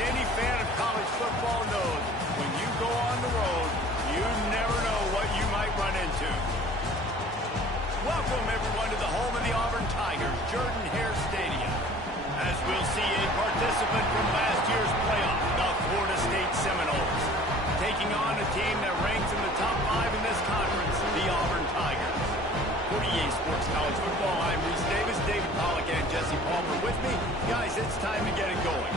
any fan of college football knows, when you go on the road, you never know what you might run into. Welcome, everyone, to the home of the Auburn Tigers, Jordan-Hare Stadium. As we'll see a participant from last year's playoff, the Florida State Seminoles, taking on a team that ranks in the top 5 in this conference, the Auburn Tigers. For EA Sports College Football, I'm Reese Davis, David Pollack, and Jesse Palmer with me. Guys, it's time to get it going.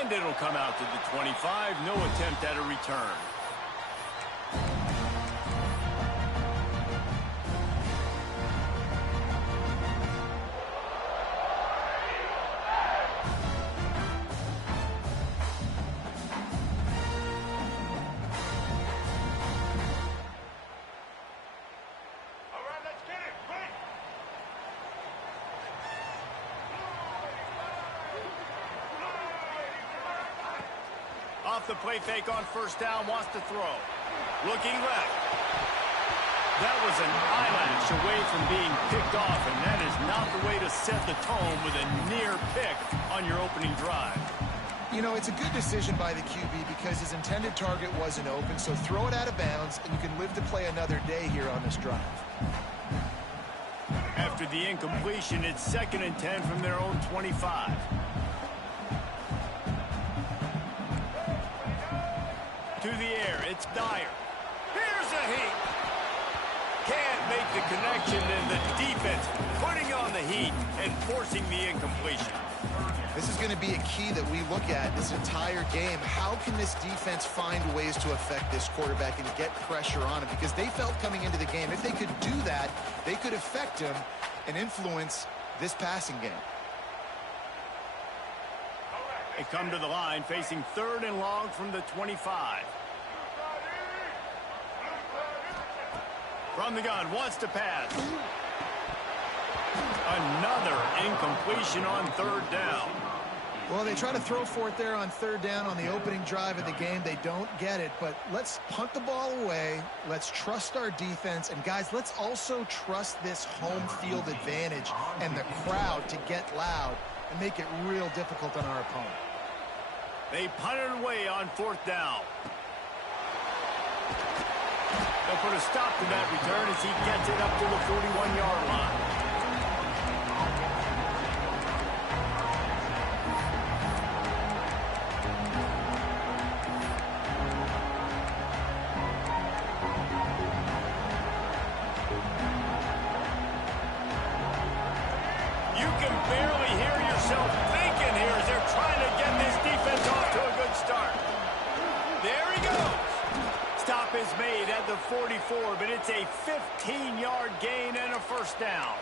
And it'll come out to the 25. No attempt at a return. Off the play fake on first down, wants to throw. Looking left. That was an eyelash away from being picked off, and that is not the way to set the tone with a near pick on your opening drive. You know, it's a good decision by the QB because his intended target wasn't open, so throw it out of bounds, and you can live to play another day here on this drive. After the incompletion, it's 2nd and 10 from their own 25. To the air, it's Dyer. Here's a heat. Can't make the connection, and the defense putting on the heat and forcing the incompletion. This is going to be a key that we look at this entire game. How can this defense find ways to affect this quarterback and get pressure on him? Because they felt coming into the game, if they could do that, they could affect him and influence this passing game. They come to the line facing 3rd and long from the 25. From the gun, wants to pass. Another incompletion on 3rd down. Well, they try to throw for it there on 3rd down on the opening drive of the game. They don't get it, but let's punt the ball away. Let's trust our defense. And, guys, let's also trust this home field advantage and the crowd to get loud and make it real difficult on our opponent. They punt it away on 4th down. They'll put a stop to that return as he gets it up to the 41-yard line. You can barely hear yourself thinking here as they're trying to get this defense off to a good start. There he goes. Stop is made at the 44, but it's a 15-yard gain and a 1st down.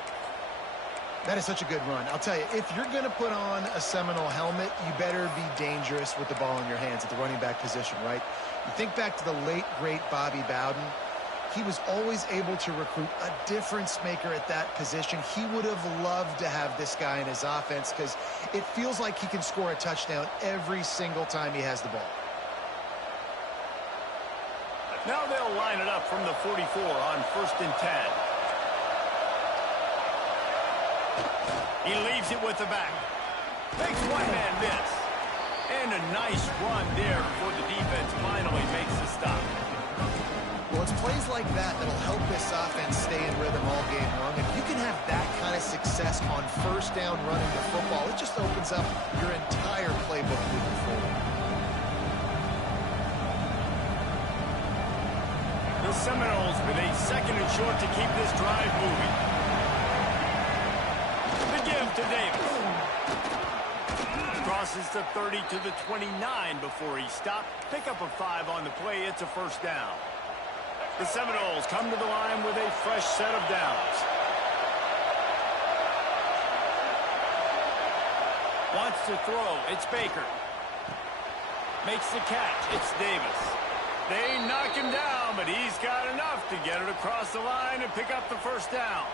That is such a good run. I'll tell you, if you're going to put on a Seminole helmet, you better be dangerous with the ball in your hands at the running back position, right? You think back to the late, great Bobby Bowden. He was always able to recruit a difference maker at that position. He would have loved to have this guy in his offense because it feels like he can score a touchdown every single time he has the ball. Now they'll line it up from the 44 on 1st and 10. He leaves it with the back. Makes one-man miss. And a nice run there before the defense finally makes the stop. Well, it's plays like that that'll help this offense stay in rhythm all game long. If you can have that kind of success on 1st down running the football, it just opens up your entire playbook moving forward. The Seminoles with a 2nd and short to keep this drive moving. The give to Davis. Crosses the 30 to the 29 before he stopped. Pick up a 5 on the play. It's a 1st down. The Seminoles come to the line with a fresh set of downs. Wants to throw. It's Baker. Makes the catch. It's Davis. They knock him down, but he's got enough to get it across the line and pick up the first down.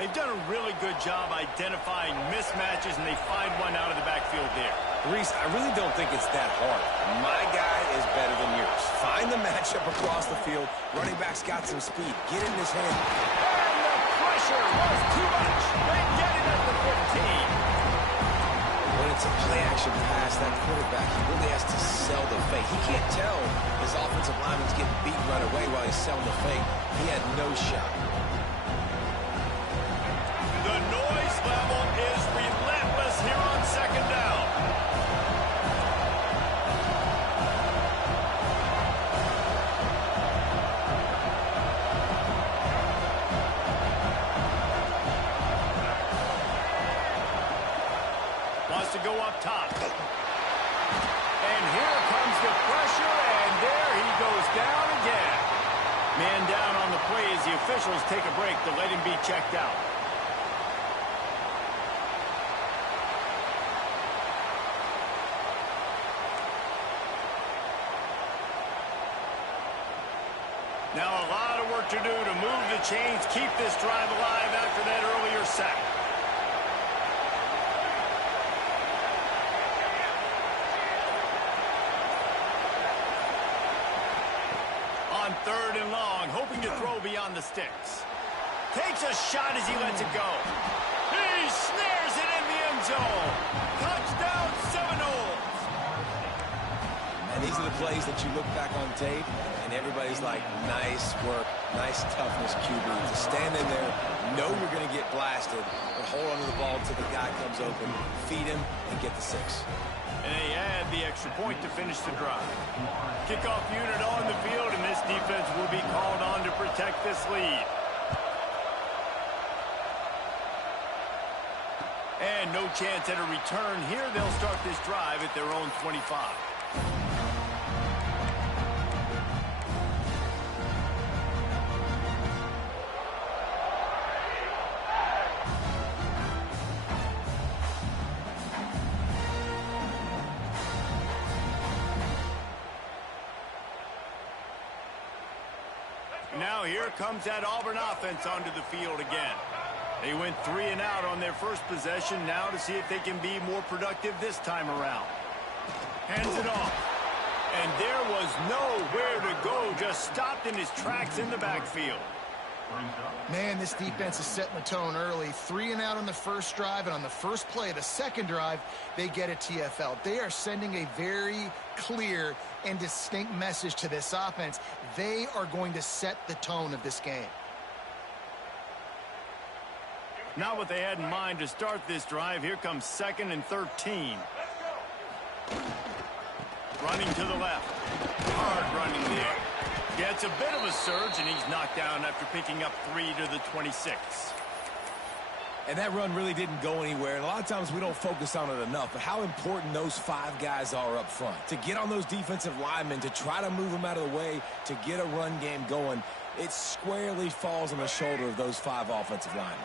They've done a really good job identifying mismatches, and they find one out of the backfield there. Reese, I really don't think it's that hard. My guy is better than yours. Find the matchup across the field. Running back's got some speed. Get in his hand. And the pressure was too much. They get it at the 15. When it's a play-action pass, that quarterback, he really has to sell the fake. He can't tell his offensive lineman's getting beaten right away while he's selling the fake. He had no shot. The noise level is relentless here on second down. Wants to go up top. And here comes the pressure, and there he goes down again. Man down on the play as the officials take a break to let him be checked out. Now a lot of work to do to move the chains, keep this drive alive after that earlier sack. On third and long, hoping to throw beyond the sticks. Takes a shot as he lets it go. He snares it in the end zone. Touchdown Seminoles. And these are the plays that you look back on tape, and everybody's like, nice work, nice toughness, QB. To stand in there, know you're going to get blasted, but hold on to the ball until the guy comes open, feed him, and get the 6. And they add the extra point to finish the drive. Kickoff unit on the field, and this defense will be called on to protect this lead. And no chance at a return here. They'll start this drive at their own 25. Now here comes that Auburn offense onto the field again. They went 3 and out on their first possession, now to see if they can be more productive this time around. Hands it off. And there was nowhere to go, just stopped in his tracks in the backfield. Man, this defense is setting the tone early. 3 and out on the first drive, and on the first play of the second drive, they get a TFL. They are sending a very clear and distinct message to this offense. They are going to set the tone of this game. Not what they had in mind to start this drive. Here comes 2nd and 13. Running to the left. Hard running there. Gets a bit of a surge, and he's knocked down after picking up 3 to the 26. And that run really didn't go anywhere. And a lot of times we don't focus on it enough, but how important those 5 guys are up front. To get on those defensive linemen, to try to move them out of the way, to get a run game going, it squarely falls on the shoulder of those 5 offensive linemen.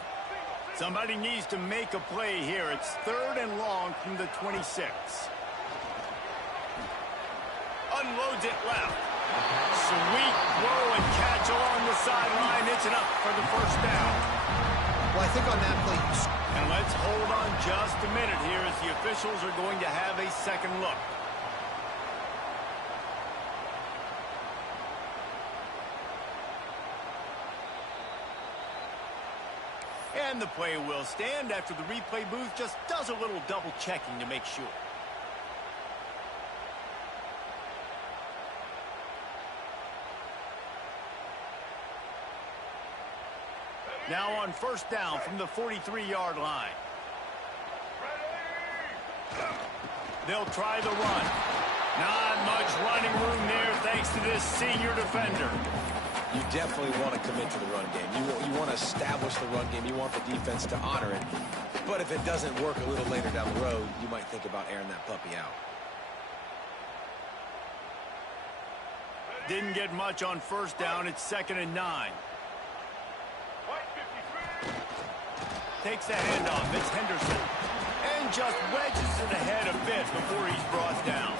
Somebody needs to make a play here. It's 3rd and long from the 26. Unloads it left. Sweet throw and catch along the sideline. It's enough for the first down. Well, I think on that play, and let's hold on just a minute here as the officials are going to have a second look. And the play will stand after the replay booth just does a little double checking to make sure. Now on first down from the 43-yard line. They'll try the run. Not much running room there thanks to this senior defender. You definitely want to commit to the run game. You want to establish the run game. You want the defense to honor it. But if it doesn't work a little later down the road, you might think about airing that puppy out. Didn't get much on first down. It's 2nd and 9. Takes the handoff. It's Henderson. And just wedges it ahead a bit before he's brought down.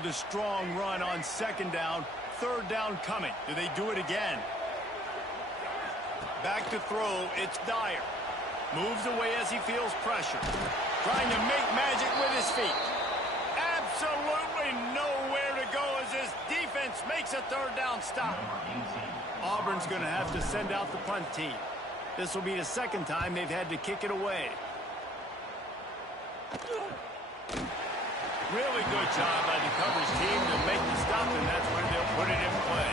with a strong run on second down. Third down coming. Do they do it again? Back to throw. It's Dyer. Moves away as he feels pressure. Trying to make magic with his feet. Absolutely nowhere to go as his defense makes a third down stop. Auburn's going to have to send out the punt team. This will be the second time they've had to kick it away. Really good job by the coverage team to make the stop, and that's where they'll put it in play.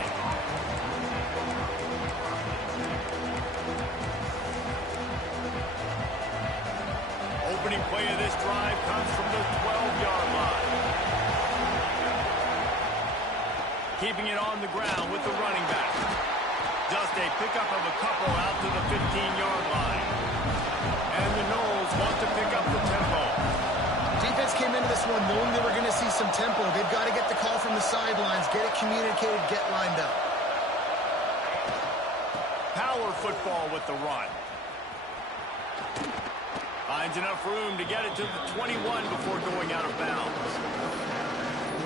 Opening play of this drive comes from the 12-yard line. Keeping it on the ground with the running back. Just a pickup of a couple out to the 15-yard line. And the Noles want to pick up the tempo. Defense came into this one knowing they were going to see some tempo. They've got to get the call from the sidelines, get it communicated, get lined up. Power football with the run. Finds enough room to get it to the 21 before going out of bounds.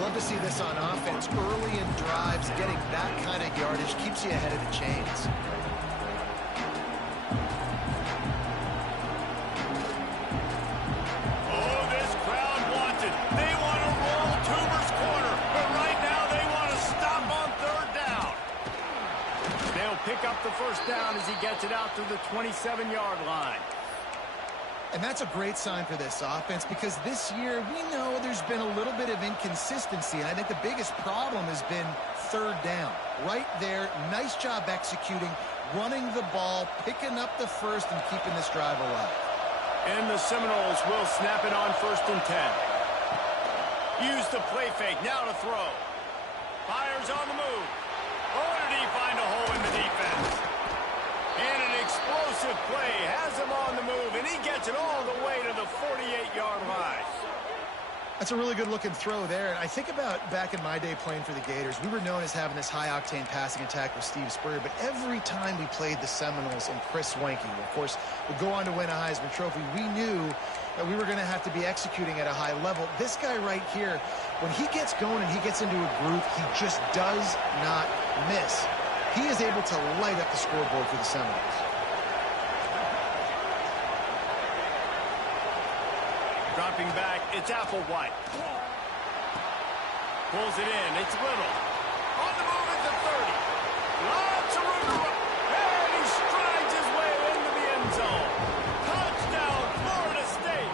Love to see this on offense. Early in drives, getting that kind of yardage keeps you ahead of the chains. Oh, this crowd wants it. They want to roll Toomer's corner, but right now they want to stop on third down. They'll pick up the first down as he gets it out to the 27-yard line. And that's a great sign for this offense because this year we know there's been a little bit of inconsistency, and I think the biggest problem has been third down. Right there, nice job executing, running the ball, picking up the first, and keeping this drive alive. And the Seminoles will snap it on 1st and 10. Use the play fake, now to throw. Fires on the move. Oh, did he find a hole in the defense? And an explosive play has him on the move, and he gets it all the way to the 48-yard line. That's a really good-looking throw there. And I think about back in my day playing for the Gators, we were known as having this high-octane passing attack with Steve Spurrier, but every time we played the Seminoles and Chris Swanke, of course, would go on to win a Heisman Trophy, we knew that we were going to have to be executing at a high level. This guy right here, when he gets going and he gets into a groove, he just does not miss. He is able to light up the scoreboard for the Seminoles. Dropping back, it's Applewhite. Pulls it in, it's Little. On the move at the 30. Lots of room to run. And he strides his way into the end zone. Touchdown, Florida State.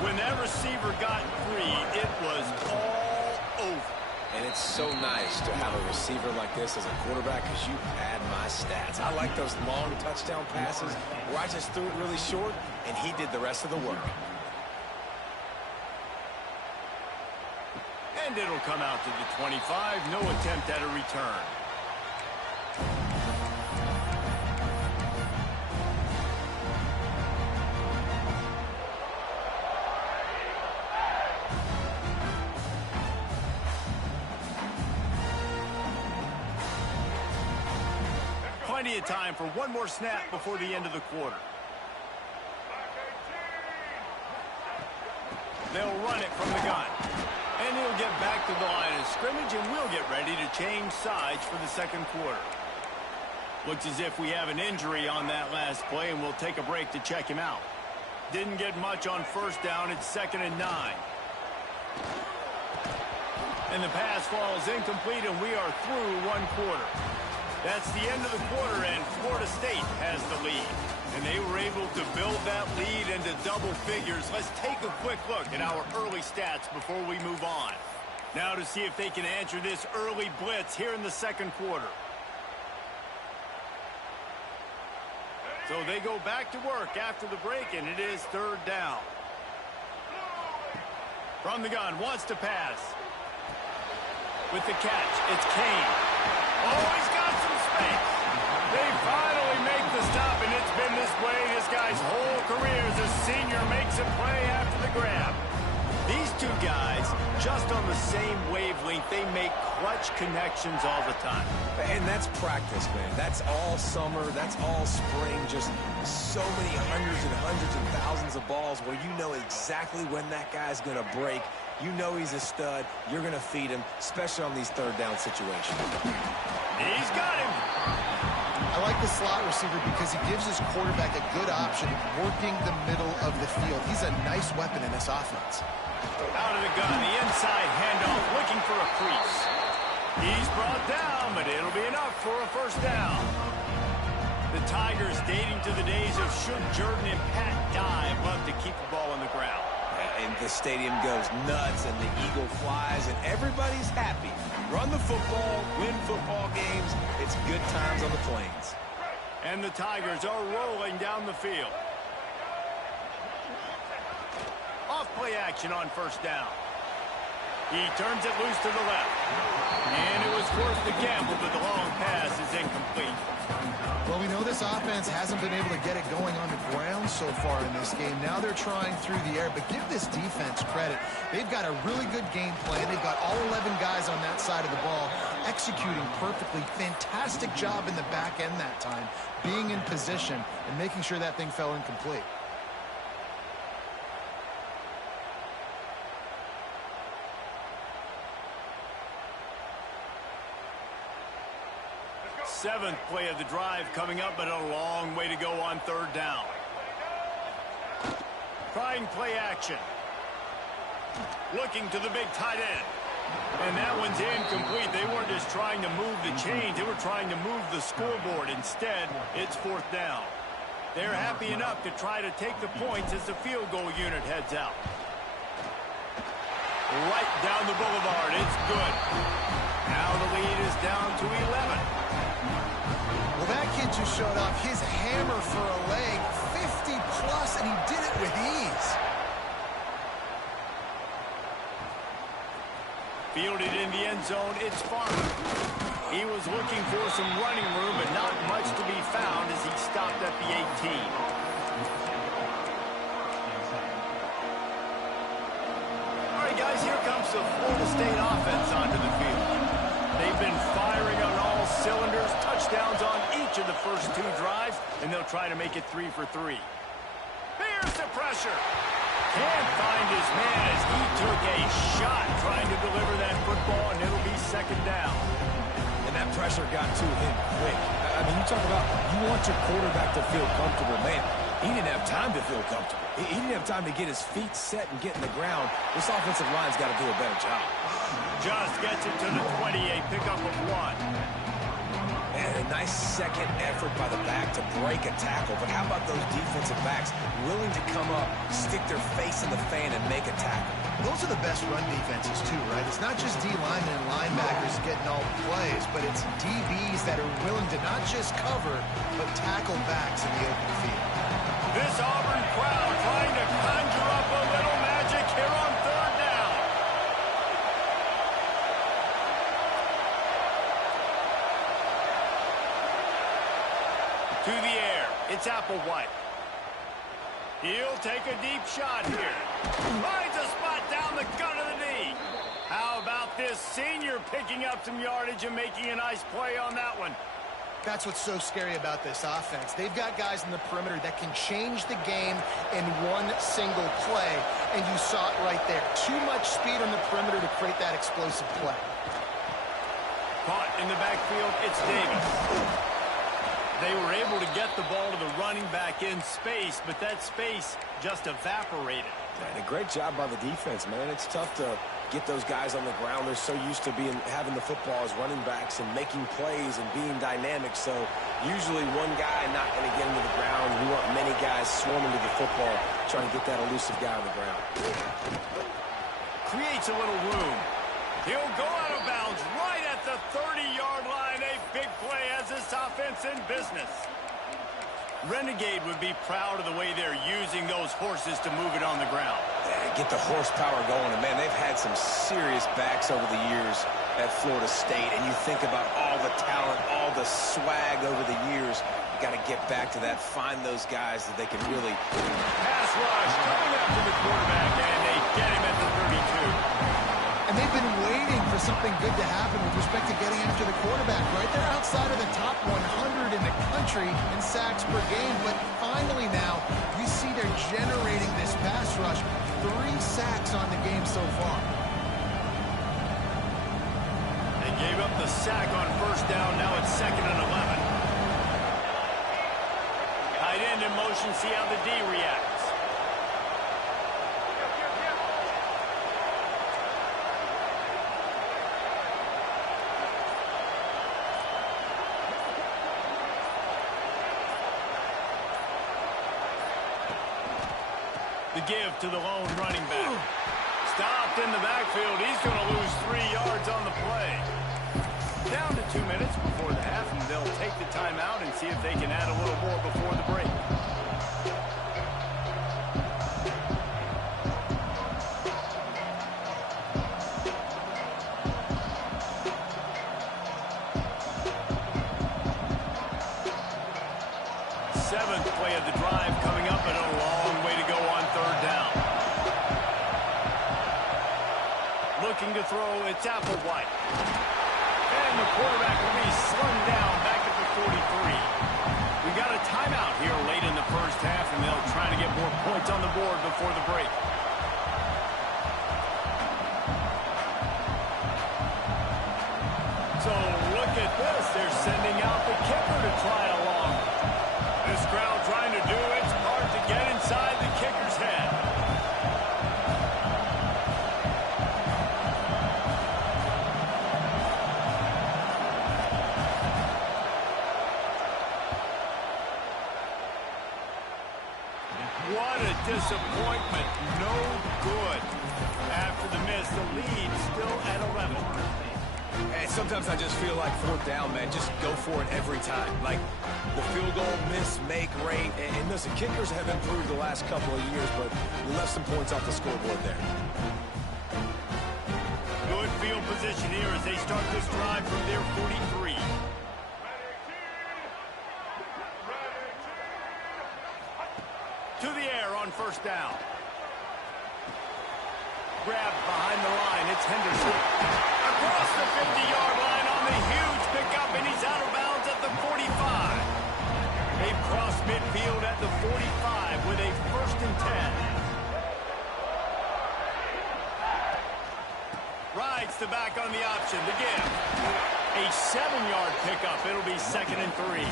When that receiver got free, it was all over. And it's so nice to have a receiver like this as a quarterback because you pad my stats. I like those long touchdown passes where I just threw it really short and he did the rest of the work. And it'll come out to the 25. No attempt at a return. Plenty of time for one more snap before the end of the quarter. They'll run it from the gun. And he'll get back to the line of scrimmage, and we'll get ready to change sides for the second quarter. Looks as if we have an injury on that last play, and we'll take a break to check him out. Didn't get much on first down. It's 2nd and 9. And the pass falls incomplete, and we are through one quarter. That's the end of the quarter, and Florida State has the lead. And they were able to build that lead into double figures. Let's take a quick look at our early stats before we move on. Now to see if they can answer this early blitz here in the second quarter. So they go back to work after the break, and it is 3rd down. From the gun, wants to pass. With the catch, it's Kane. Oh, he's got some space. They finally make the stop, and it's been this way this guy's whole career as a senior makes a play after the grab. These two guys, just on the same wavelength, they make clutch connections all the time. And that's practice, man. That's all summer. That's all spring. Just so many hundreds and thousands of balls where you know exactly when that guy's going to break You know he's a stud. You're going to feed him, especially on these third down situations. He's got him. I like the slot receiver because he gives his quarterback a good option working the middle of the field. He's a nice weapon in this offense. Out of the gun, the inside handoff, looking for a crease. He's brought down, but it'll be enough for a first down. The Tigers, dating to the days of should Jordan and Pat dive, love to keep the ball on the ground. And the stadium goes nuts, and the eagle flies, and everybody's happy. Run the football, win football games. It's good times on the Plains. And the Tigers are rolling down the field. Off play action on first down. He turns it loose to the left. And it was worth the gamble, but the long pass is incomplete. Well, we know this offense hasn't been able to get it going on the ground so far in this game. Now they're trying through the air, but give this defense credit. They've got a really good game plan. They've got all 11 guys on that side of the ball executing perfectly. Fantastic job in the back end that time, being in position and making sure that thing fell incomplete. Seventh play of the drive coming up, but a long way to go on third down. Trying play action. Looking to the big tight end. And that one's incomplete. They weren't just trying to move the chains. They were trying to move the scoreboard. Instead, it's fourth down. They're happy enough to try to take the points as the field goal unit heads out. Right down the boulevard. It's good. Now the lead is down to 11. Well, that kid just showed off his hammer for a leg, 50-plus, and he did it with ease. Fielded in the end zone, it's Farmer. He was looking for some running room, but not much to be found as he stopped at the 18. All right, guys, here comes the Florida State offense onto the field. They've been firing on all cylinders, touchdowns on each of the first two drives, and they'll try to make it 3 for 3. Here's the pressure. Can't find his man as he took a shot trying to deliver that football, and it'll be second down. And that pressure got to him quick. I mean, you talk about you want your quarterback to feel comfortable. Man, he didn't have time to feel comfortable. He didn't have time to get his feet set and get in the ground. This offensive line's got to do a better job. Just gets it to the 28, pickup of 1. And a nice second effort by the back to break a tackle. But how about those defensive backs willing to come up, stick their face in the fan, and make a tackle? Those are the best run defenses, too, right? It's not just D linemen and linebackers getting all the plays, but it's DBs that are willing to not just cover, but tackle backs in the open field. This Auburn crowd trying to conjure up a little magic here on third down. To the air, it's Applewhite. He'll take a deep shot here. Finds a spot down the gun of the knee. How about this senior picking up some yardage and making a nice play on that one? That's what's so scary about this offense. They've got guys in the perimeter that can change the game in one single play, and you saw it right there. Too much speed on the perimeter to create that explosive play. Caught in the backfield, it's Davis. They were able to get the ball to the running back in space, but that space just evaporated. And a great job by the defense, man. It's tough to get those guys on the ground. They're so used to having the football as running backs and making plays and being dynamic. So usually one guy not going to get into the ground. We want many guys swarming to the football, trying to get that elusive guy on the ground. Creates a little room. He'll go out of bounds right at the 30-yard line. A big play as this offense in business. Renegade would be proud of the way they're using those horses to move it on the ground. Yeah, get the horsepower going. And, man, they've had some serious backs over the years at Florida State. And you think about all the talent, all the swag over the years. You got to get back to that, find those guys that they can really. Pass rush coming after the quarterback, and they get him at the 32. And they've been waiting for something good to happen with respect to getting after the quarterback, right? They're outside of the top 100 in the country in sacks per game, but finally now we see they're generating this pass rush. 3 sacks on the game so far. They gave up the sack on first down. Now it's 2nd and 11. Tight end in motion. See how the D reacts. The give to the lone running back. Stopped in the backfield. He's going to lose 3 yards on the play. Down to 2 minutes before the half, and they'll take the timeout and see if they can add a little more before the break. Seventh play of the drive coming up, and a long way to go on 3rd down. Looking to throw, it's Applewhite. And the quarterback will be slung down back at the 43. We got a timeout here late in the first half, and they'll try to get more points on the board before the break. So look at this. They're sending out the kicker to try it along. This crowd trying to do its part to get inside the kicker's head. What a disappointment. No good. After the miss, the lead still at 11. And sometimes I just feel like 4th down, man, just go for it every time. Like the field goal, miss, make rate. And listen, kickers have improved the last couple of years, but we left some points off the scoreboard there. Good field position here as they start this drive from their 43. To the air on first down. Grabbed behind the line. It's Henderson. Across the 50-yard line on the huge pickup, and he's out of bounds at the 45. They've crossed midfield at the 45 with a 1st and 10. Rides the back on the option. The give. A 7-yard pickup. It'll be 2nd and 3.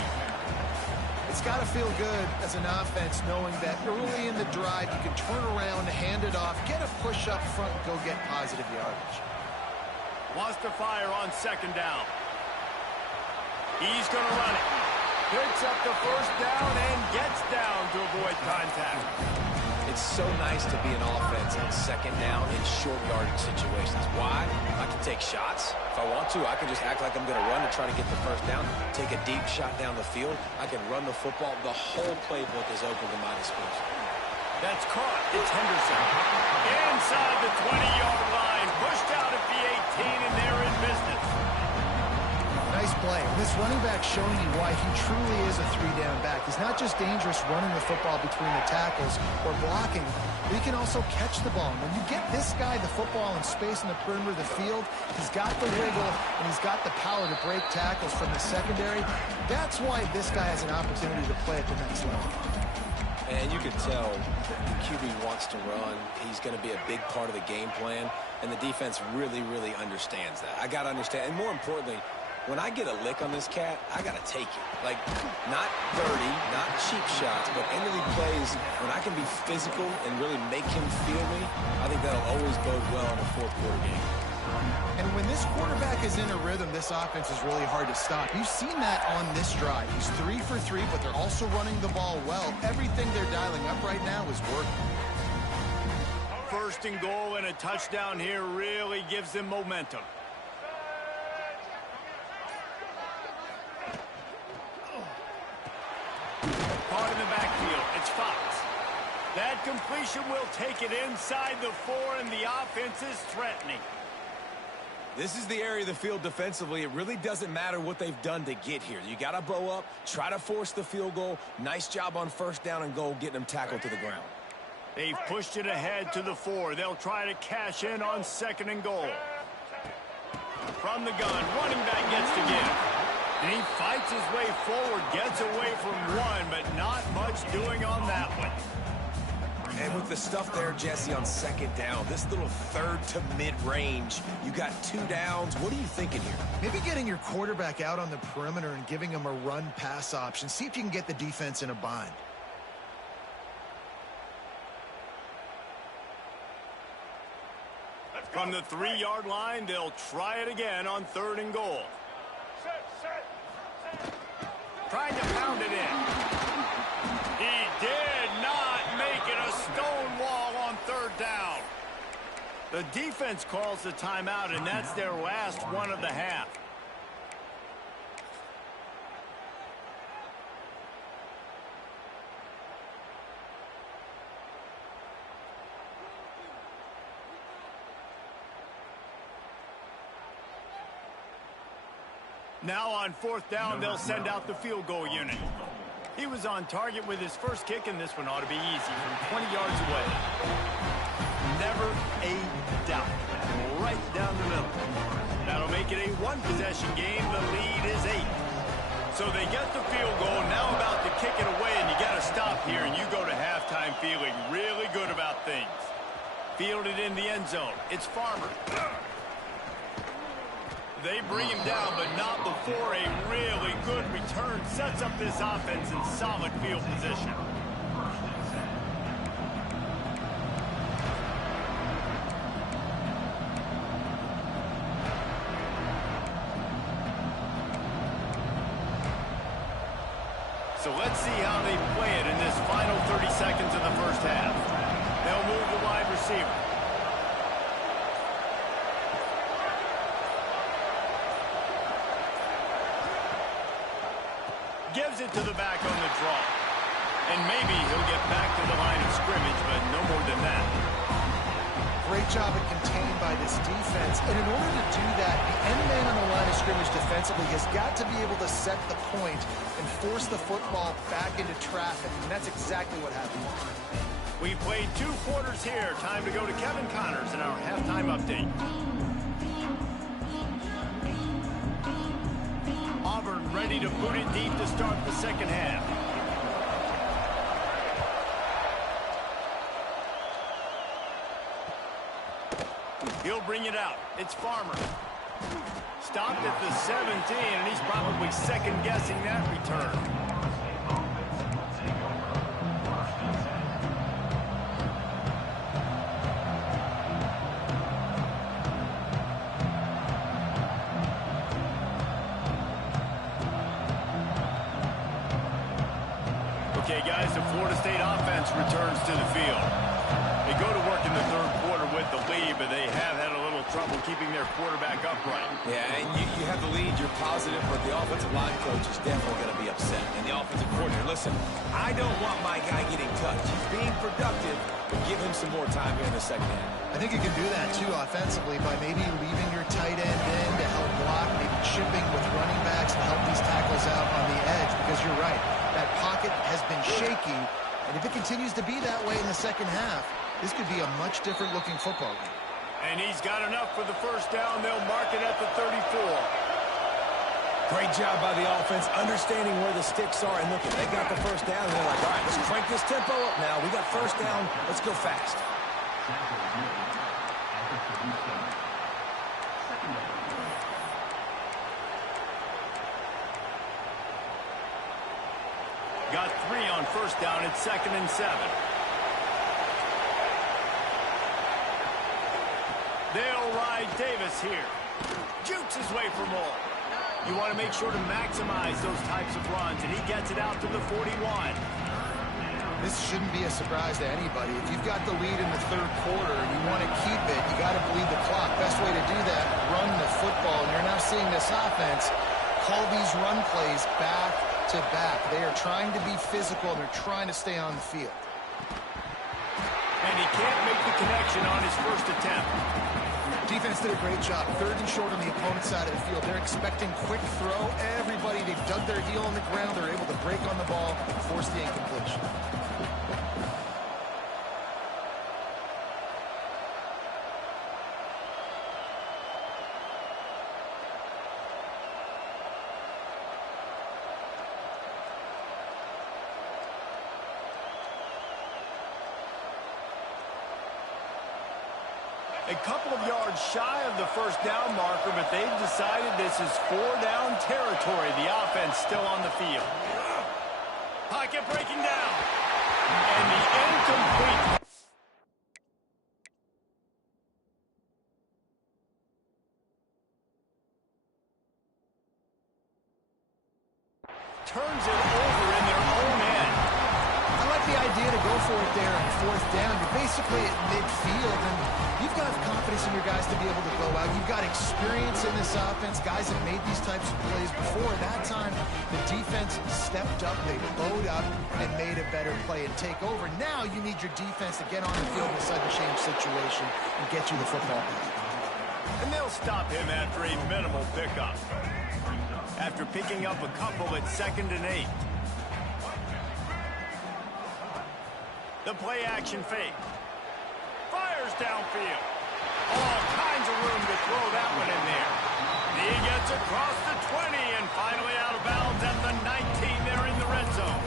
It's got to feel good as an offense knowing that early in the drive you can turn around, hand it off, get a push up front, go get positive yardage. Wants to fire on 2nd down. He's going to run it. Picks up the 1st down and gets down to avoid contact. It's so nice to be an offense on 2nd down in short yardage situations. Why? I can take shots. If I want to, I can just act like I'm going to run to try to get the 1st down, take a deep shot down the field. I can run the football. The whole playbook is open to my disposal. That's caught. It's Henderson. Inside the 20-yard line. Pushed out at the 18, and they're in business. Nice play. This running back showing you why he truly is a 3-down back. He's not just dangerous running the football between the tackles or blocking, but he can also catch the ball. And when you get this guy the football in space in the perimeter of the field, he's got the wiggle and he's got the power to break tackles from the secondary. That's why this guy has an opportunity to play at the next level. And you can tell the QB wants to run. He's going to be a big part of the game plan, and the defense really, really understands that. I got to understand, and more importantly, when I get a lick on this cat, I got to take it. Like, not dirty, not cheap shots, but end-of-league plays when I can be physical and really make him feel me, I think that'll always bode well in a 4th quarter game. And when this quarterback is in a rhythm, this offense is really hard to stop. You've seen that on this drive. He's 3 for 3, but they're also running the ball well. Everything they're dialing up right now is working. 1st and goal and a touchdown here really gives them momentum. Caught in the backfield. It's Fox. That completion will take it inside the 4, and the offense is threatening. This is the area of the field defensively. It really doesn't matter what they've done to get here. You got to bow up, try to force the field goal. Nice job on 1st down and goal, getting them tackled to the ground. They've pushed it ahead to the 4. They'll try to cash in on 2nd and goal. From the gun, running back gets to give. And he fights his way forward, gets away from 1, but not much doing on that one. And with the stuff there, Jesse, on second down, this little third to mid-range, you got 2 downs. What are you thinking here? Maybe getting your quarterback out on the perimeter and giving him a run-pass option. See if you can get the defense in a bind. From the 3-yard line, they'll try it again on 3rd and goal. Trying to pound it in. He did not make it a stone wall on 3rd down. The defense calls the timeout, and that's their last one of the half. Now on 4th down, they'll send out the field goal unit. He was on target with his first kick, and this one ought to be easy from 20 yards away. Never a doubt. Right down the middle. That'll make it a one-possession game. The lead is 8. So they get the field goal, now about to kick it away, and you got to stop here, and you go to halftime feeling really good about things. Fielded in the end zone. It's Farmer. They bring him down, but not before a really good return sets up this offense in solid field position. So let's see how they play it in this final 30 seconds of the first half. They'll move the wide receiver. Gives it to the back on the draw. And maybe he'll get back to the line of scrimmage, but no more than that. Great job at containing by this defense. And in order to do that, the end man on the line of scrimmage defensively has got to be able to set the point and force the football back into traffic. And that's exactly what happened. We played 2 quarters here. Time to go to Kevin Connors in our halftime update. Auburn ready to boot it deep to start the second half. He'll bring it out. It's Farmer. Stopped at the 17, and he's probably second-guessing that return. Okay, guys, the Florida State offense returns to the field. They go to work in the 3rd quarter with the lead, but they have had a little trouble keeping their quarterback upright. Yeah, and you have the lead, you're positive, but the offensive line coach is definitely going to be upset. And the offensive coordinator, listen, I don't want my guy getting touched. He's being productive, but give him some more time here in the second half. I think you can do that, too, offensively, by maybe leaving your tight end in to help block, maybe chipping with running backs to help these tackles out on the edge, because you're right. That pocket has been shaky, and if it continues to be that way in the second half, this could be a much different looking football game. And he's got enough for the first down. They'll mark it at the 34. Great job by the offense, understanding where the sticks are. And look, they got the first down, and they're like, all right, let's crank this tempo up now. We got first down. Let's go fast. Got 3 on first down. It's 2nd and 7. They'll ride Davis here. Jukes his way for more. You want to make sure to maximize those types of runs, and he gets it out to the 41. This shouldn't be a surprise to anybody. If you've got the lead in the 3rd quarter and you want to keep it, you got to bleed the clock. Best way to do that, run the football. And you're now seeing this offense call these run plays back to back. They are trying to be physical. They're trying to stay on the field. And he can't make the connection on his first attempt. Defense did a great job. 3rd and short on the opponent's side of the field. They're expecting quick throw. Everybody, they've dug their heel on the ground. They're able to break on the ball and force the incompletion. A couple of yards shy of the first down marker, but they've decided this is 4-down territory. The offense still on the field. Pocket breaking down. And the incomplete. Turns it over in their own end. I like the idea to go for it there on fourth down. You're basically at midfield, and you've got confidence in your guys to be able to go out. You've got experience in this offense. Guys have made these types of plays before. That time, the defense stepped up, they bowed up, and made a better play and take over. Now you need your defense to get on the field in a sudden change situation and get you the football back. And they'll stop him after a minimal pickup. After picking up a couple at 2nd and 8. The play action fake. Fires downfield. All kinds of room to throw that one in there. He gets across the 20 and finally out of bounds at the 19 there in the red zone.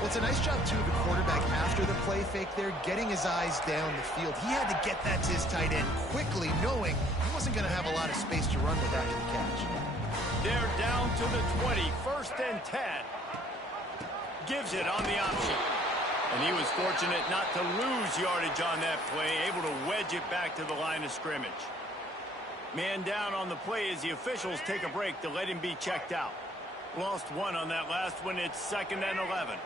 Well, it's a nice job, too, of the quarterback after the play fake there, getting his eyes down the field. He had to get that to his tight end quickly, knowing he wasn't going to have a lot of space to run with after the catch. They're down to the 20, 1st and 10. Gives it on the option. And he was fortunate not to lose yardage on that play, able to wedge it back to the line of scrimmage. Man down on the play as the officials take a break to let him be checked out. Lost one on that last one. It's 2nd and 11.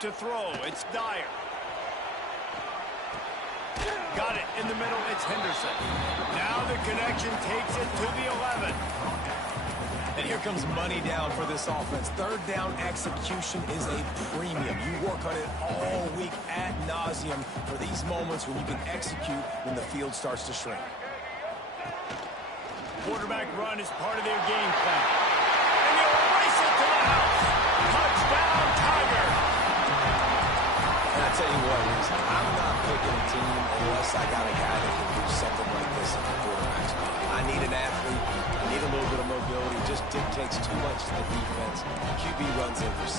To throw, it's Dyer. Got it in the middle, it's Henderson. Now the connection takes it to the 11. And here comes money down for this offense. 3rd down execution is a premium. You work on it all week ad nauseum for these moments when you can execute when the field starts to shrink. Quarterback run is part of their game plan. And they'll race it to the house. Touchdown, Tiger. And I tell you what, Reese, I'm not picking a team unless I got a guy that can do something like this at the quarterback spot. I need an athlete. I need a little bit of mobility. It just dictates too much to the defense. QB runs in for 6.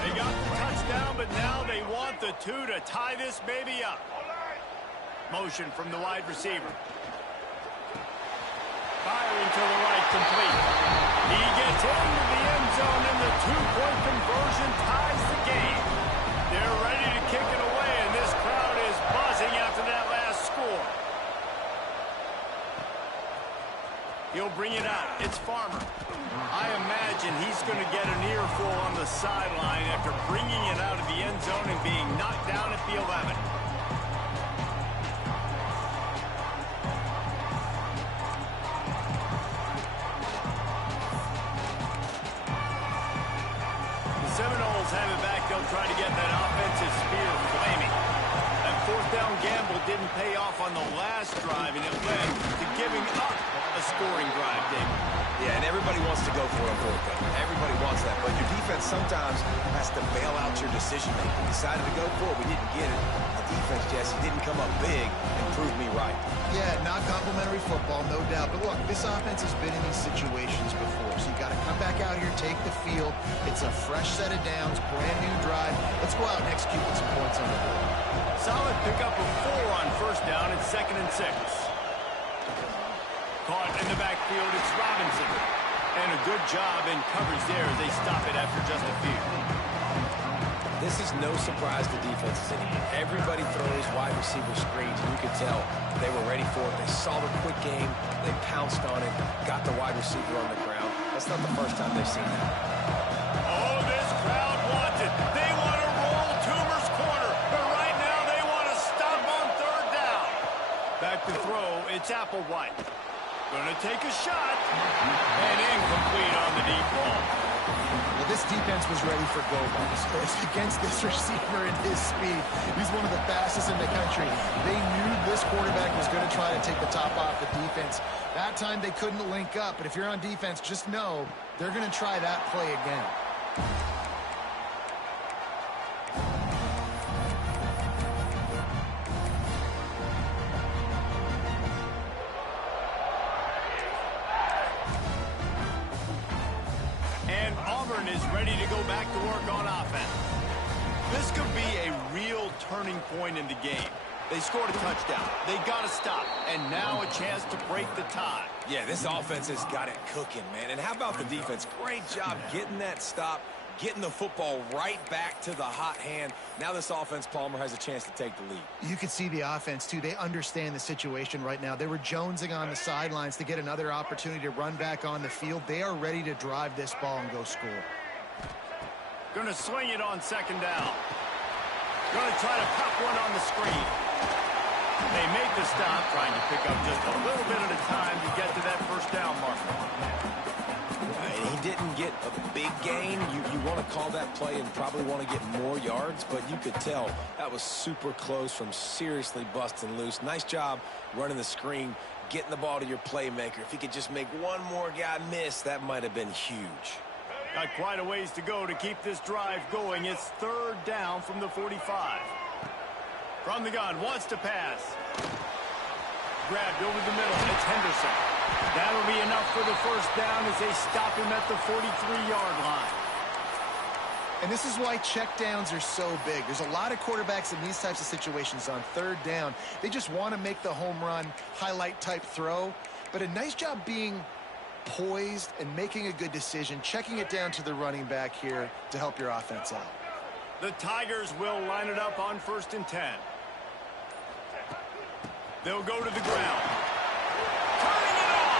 They got the touchdown, but now they want the 2 to tie this baby up. Motion from the wide receiver. Firing to the right, complete. He gets into the end zone, and the 2-point conversion ties the game. They're ready to kick it away, and this crowd is buzzing after that last score. He'll bring it out. It's Farmer. I imagine he's going to get an earful on the sideline after bringing it out of the end zone and being knocked down at the 11. Seminoles have it back. They'll try to get that offensive spear flaming. That 4th down gamble didn't pay off on the last drive, and it led to giving up a scoring drive, David. Yeah, and everybody wants to go for a 4th down. Everybody wants that, but your defense sometimes has to bail out your decision-making. We decided to go for it. We didn't get it. The defense, Jesse, didn't come up big and prove me right. Yeah, not complimentary football, no doubt. But look, this offense has been in these situations before, so you got to come back out here, take the field. It's a fresh set of downs, brand new drive. Let's go out and execute with some points on the board. Solid pickup of 4 on 1st down. It's 2nd and 6. Caught in the backfield, it's Robinson. And a good job in coverage there as they stop it after just a few. This is no surprise to defenses anymore. Everybody throws wide receiver screens, and you can tell they were ready for it. They saw the quick game. They pounced on it, got the wide receiver on the ground. That's not the first time they've seen that. Oh, this crowd wants it. They want to roll Toomer's corner, but right now they want to stop on 3rd down. Back to throw, it's Applewhite. Gonna take a shot, and incomplete on the deep ball. Well, this defense was ready for go balls, but against this receiver and his speed, he's one of the fastest in the country. They knew this quarterback was going to try to take the top off the defense. That time they couldn't link up, but if you're on defense, just know they're going to try that play again. And Auburn is ready to go back to work on offense. turning point in the game. They scored a touchdown. They got to stop. And now a chance to break the tie. Yeah, this offense has got it cooking, man. And how about the defense? Great job getting that stop, getting the football right back to the hot hand. Now this offense, Palmer, has a chance to take the lead. You can see the offense, too. They understand the situation right now. They were jonesing on the sidelines to get another opportunity to run back on the field. They are ready to drive this ball and go score. Going to swing it on second down. Going to try to pop one on the screen. They make the stop, trying to pick up just a little bit at a time to get to that first down marker. He didn't get a big gain. You want to call that play and probably want to get more yards, but you could tell that was super close from seriously busting loose. Nice job running the screen, getting the ball to your playmaker. If he could just make one more guy miss, that might have been huge. Got quite a ways to go to keep this drive going. It's third down from the 45. From the gun, wants to pass. Grabbed over the middle. It's Henderson. That'll be enough for the first down as they stop him at the 43-yard line. And this is why checkdowns are so big. There's a lot of quarterbacks in these types of situations on third down. They just want to make the home run, highlight-type throw. But a nice job being poised and making a good decision, checking it down to the running back here to help your offense out. The Tigers will line it up on 1st and 10. They'll go to the ground. Turning it on.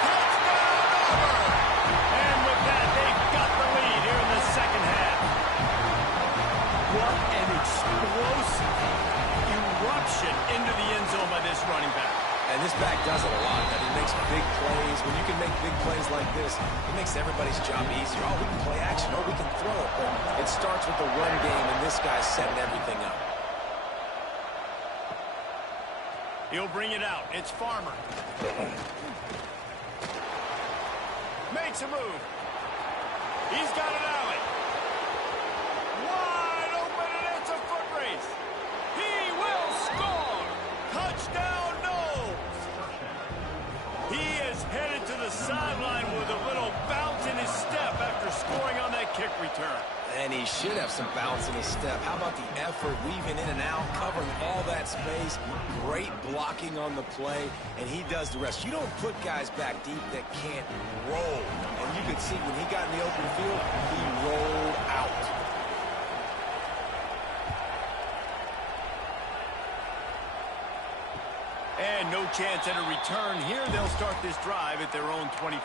Touchdown, Auburn! And with that, they've got the lead here in the second half. What an explosive eruption into the end zone by this running back. And this back does it a lot. I mean, he makes big plays. When you can make big plays like this, it makes everybody's job easier. Oh, we can play action. Oh, we can throw it. But it starts with the run game, and this guy's setting everything up. He'll bring it out. It's Farmer. Makes a move. He's got an alley. Wide open, and it's a foot race. He will score. Touchdown, Knowles. He is headed to the sideline with a little bounce in his step after scoring on that kick return. And he should have some bounce in his step. How about the effort, weaving in and out, covering all that space, great blocking on the play, and he does the rest. You don't put guys back deep that can't roll. And you could see when he got in the open field, he rolled out. And no chance at a return here. They'll start this drive at their own 25.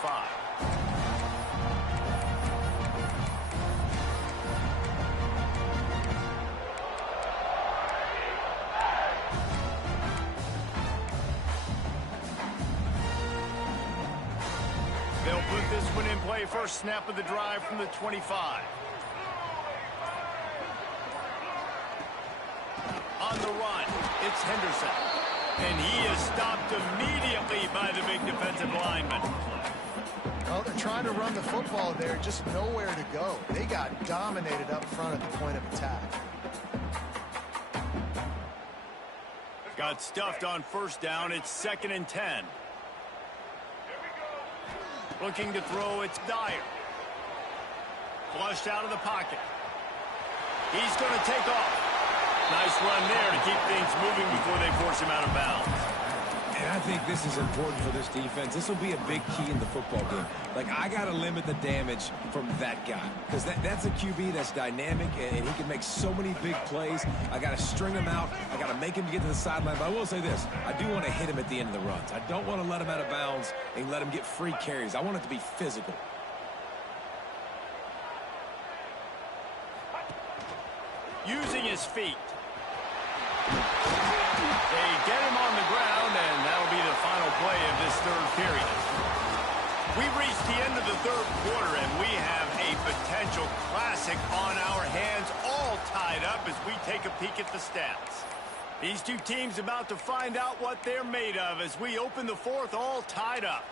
They'll put this one in play. First snap of the drive from the 25. On the run, it's Henderson. And he is stopped immediately by the big defensive lineman. Well, they're trying to run the football there, just nowhere to go. They got dominated up front at the point of attack. Got stuffed on first down. It's 2nd and 10. Looking to throw, it's Dyer. Flushed out of the pocket. He's going to take off. Nice run there to keep things moving before they force him out of bounds. And I think this is important for this defense. This will be a big key in the football game. Like, I got to limit the damage from that guy. Because that's a QB that's dynamic, and he can make so many big plays. I got to string him out. I got to make him get to the sideline. But I will say this. I do want to hit him at the end of the runs. I don't want to let him out of bounds and let him get free carries. I want it to be physical. Using his feet. They get him on the ground, and that'll be the final play of this third period. We've reached the end of the third quarter, and we have a potential classic on our hands, all tied up as we take a peek at the stats. These two teams about to find out what they're made of as we open the fourth, all tied up.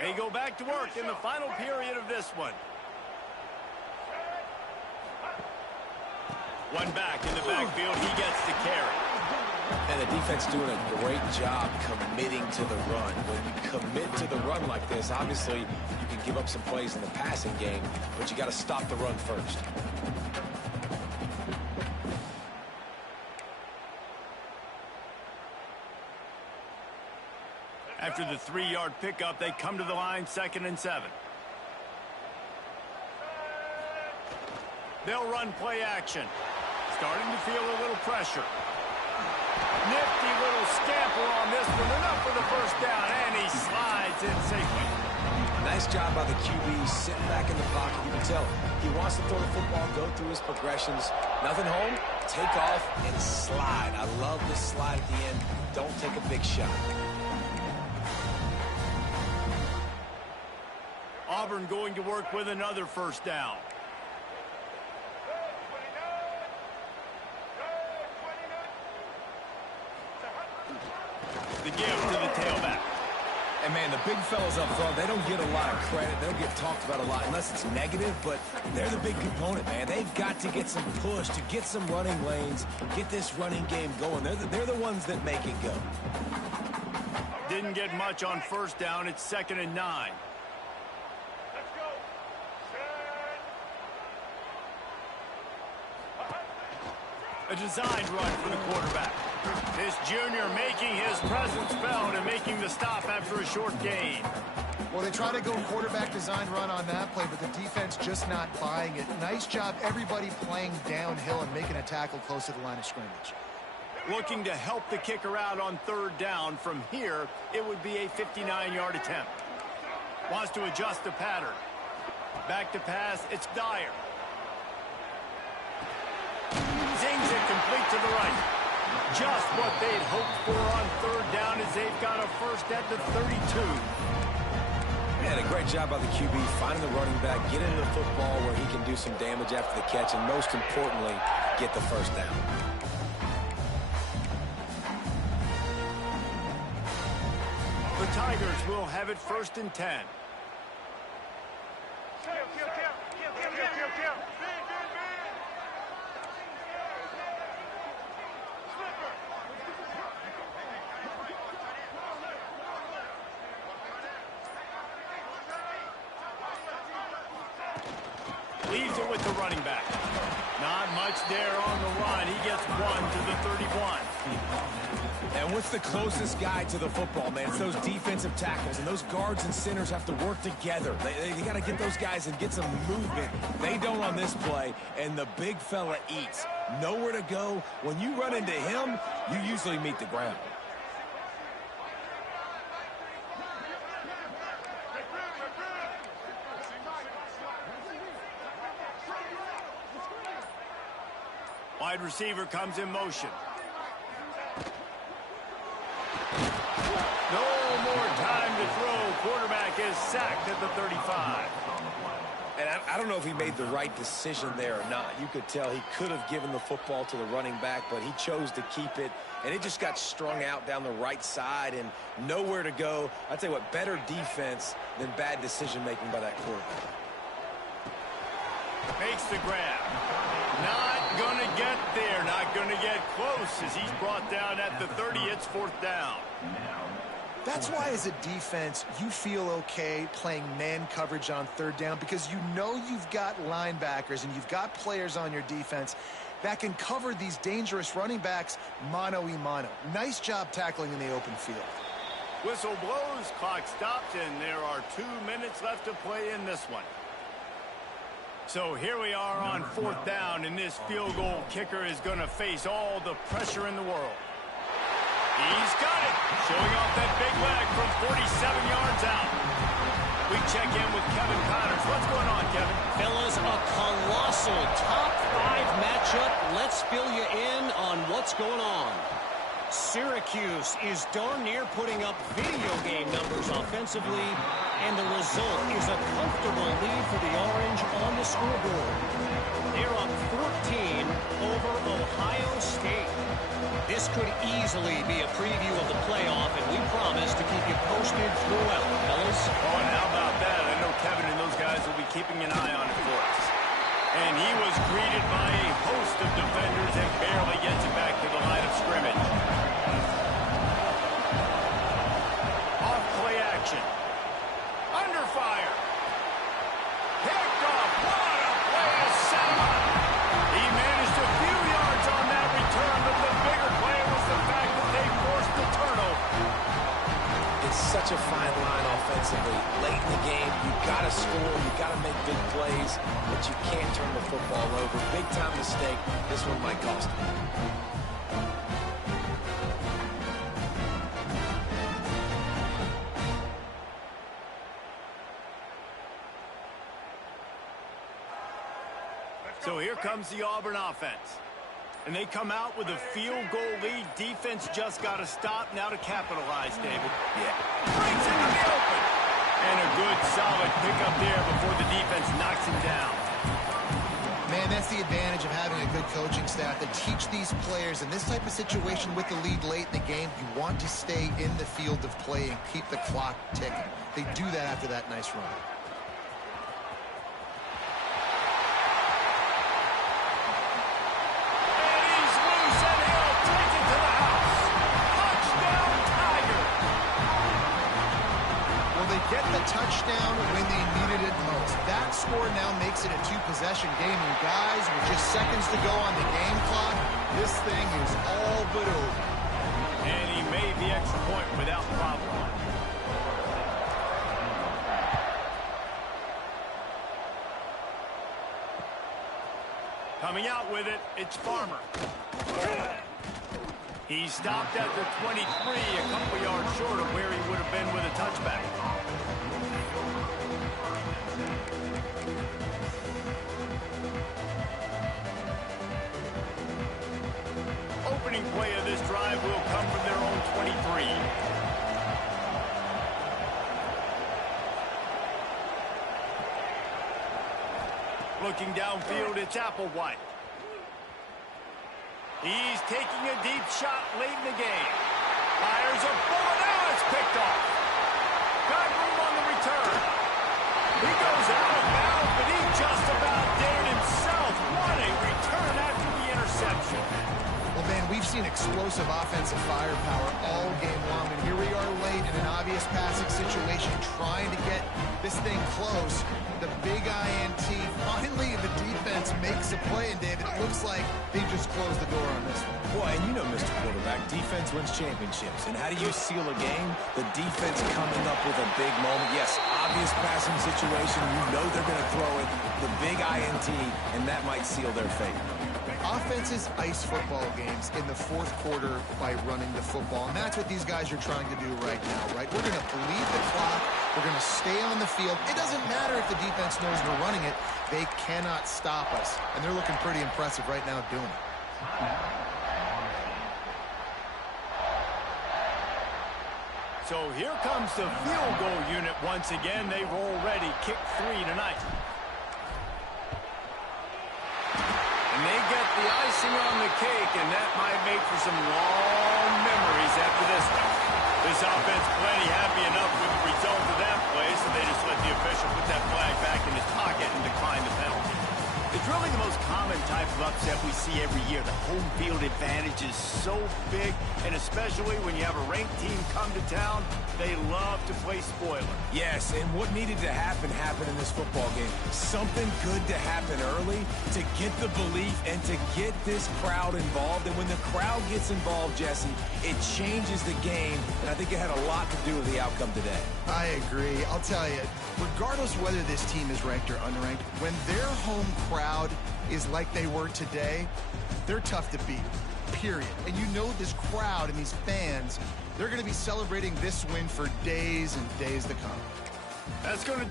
They go back to work in the final period of this one. One back in the backfield. He gets the carry. And the defense doing a great job committing to the run. When you commit to the run like this, obviously you can give up some plays in the passing game, but you got to stop the run first. After the 3-yard pickup, they come to the line, 2nd and 7. They'll run play action. Starting to feel a little pressure. Nifty little scamper on this one. Enough for the first down, and he slides in safely. Nice job by the QB, sitting back in the pocket. You can tell he wants to throw the football, go through his progressions. Nothing home, take off, and slide. I love the slide at the end. Don't take a big shot. Auburn going to work with another first down. The give to the tailback. And, man, the big fellas up front, they don't get a lot of credit. They'll get talked about a lot unless it's negative, but they're the big component, man. They've got to get some push, to get some running lanes, get this running game going. They're the ones that make it go. Didn't get much on first down. It's 2nd and 9. A designed run for the quarterback. This junior making his presence felt and making the stop after a short gain. Well, they try to go quarterback design run on that play, but the defense just not buying it. Nice job, everybody playing downhill and making a tackle close to the line of scrimmage. Looking to help the kicker out on 3rd down. From here, it would be a 59-yard attempt. Wants to adjust the pattern. Back to pass, it's Dyer. Zings it complete to the right. Just what they'd hoped for on 3rd down as they've got a first at the 32. And a great job by the QB finding the running back, getting the football where he can do some damage after the catch, and most importantly, get the first down. The Tigers will have it 1st and 10. Leaves it with the running back. Not much there on the run. He gets 1 to the 31. And what's the closest guy to the football, man? It's those defensive tackles, and those guards and centers have to work together. They got to get those guys and get some movement. They don't on this play, and the big fella eats. Nowhere to go. When you run into him, you usually meet the ground. Wide receiver comes in motion. No more time to throw. Quarterback is sacked at the 35. And I don't know if he made the right decision there or not. You could tell he could have given the football to the running back, but he chose to keep it, and it just got strung out down the right side and nowhere to go. I'll tell you what, better defense than bad decision-making by that quarterback. Makes the grab. Not going to get there. Not going to get close as he's brought down at the 30. It's 4th down. That's why, as a defense, you feel okay playing man coverage on 3rd down, because you know you've got linebackers and you've got players on your defense that can cover these dangerous running backs mano-a-mano. Nice job tackling in the open field. Whistle blows, clock stops, and there are 2 minutes left to play in this one. So here we are on 4th down, and this field goal kicker is going to face all the pressure in the world. He's got it, showing off that big leg from 47 yards out. We check in with Kevin Connors. What's going on, Kevin? Fellas, a colossal top 5 matchup. Let's fill you in on what's going on. Syracuse is darn near putting up video game numbers offensively, and the result is a comfortable lead for the Orange on the scoreboard. They're up 14 over Ohio State. This could easily be a preview of the playoff, and we promise to keep you posted throughout, fellas. Oh, and how about that? I know Kevin and those guys will be keeping an eye on it for us. And he was greeted by a host of defenders and barely gets it back to the line of scrimmage. such a fine line offensively. Late in the game, you got to score, you got to make big plays, but you can't turn the football over. Big time mistake. This one might cost them. So here comes the Auburn offense. And they come out with a field goal lead. Defense just got to stop now to capitalize, David. Yeah. Breaks into the open. And a good, solid pickup there before the defense knocks him down. Man, that's the advantage of having a good coaching staff that teach these players in this type of situation with the lead late in the game. You want to stay in the field of play and keep the clock ticking. They do that after that nice run. Get the touchdown when they needed it most. That score now makes it a two-possession game. And guys, with just seconds to go on the game clock, this thing is all but over. And he made the extra point without problem. Coming out with it, it's Farmer. He stopped at the 23, a couple yards short of where he would have been with a touchback. Opening play of this drive will come from their own 23. Looking downfield, it's Applewhite. He's taking a deep shot late in the game. Fires a bullet. Now it's picked off. Got room on the return. He goes out of bounds, but he just about did it himself. What a return after the interception. Well, man, we've seen explosive offensive firepower all game long, and here we are late in an obvious passing situation trying to get this thing close. The big INT. Finally, the defense makes a play, and David, it looks like they just closed the door on this one. Boy, and you know, Mr. Quarterback, defense wins championships. And how do you seal a game? The defense coming up with a big moment. Yes, obvious passing situation. You know they're going to throw it. The big INT, and that might seal their fate. Offenses ice football games in the fourth quarter by running the football, and that's what these guys are trying to do right now, right? We're going to bleed the clock. We're going to stay on the field. It doesn't matter if the defense knows we're running it. They cannot stop us, and they're looking pretty impressive right now doing it. So here comes the field goal unit once again. They roll ready. Kick 3 tonight. And they get the icing on the cake, and that might make for some long memories after this one. This offense plenty happy enough with the result of that play, so they just let the official put that flag back in his pocket and decline the penalty. It's really the most common type of upset we see every year. The home field advantage is so big, and especially when you have a ranked team come to town, they love to play spoiler. Yes, and what needed to happen happened in this football game. Something good to happen early to get the belief and to get this crowd involved. And when the crowd gets involved, Jesse, it changes the game, and I think it had a lot to do with the outcome today. I agree. I'll tell you, regardless whether this team is ranked or unranked, when their home crowd is like they were today, they're tough to beat, period. And you know this crowd and these fans, they're going to be celebrating this win for days and days to come. That's going to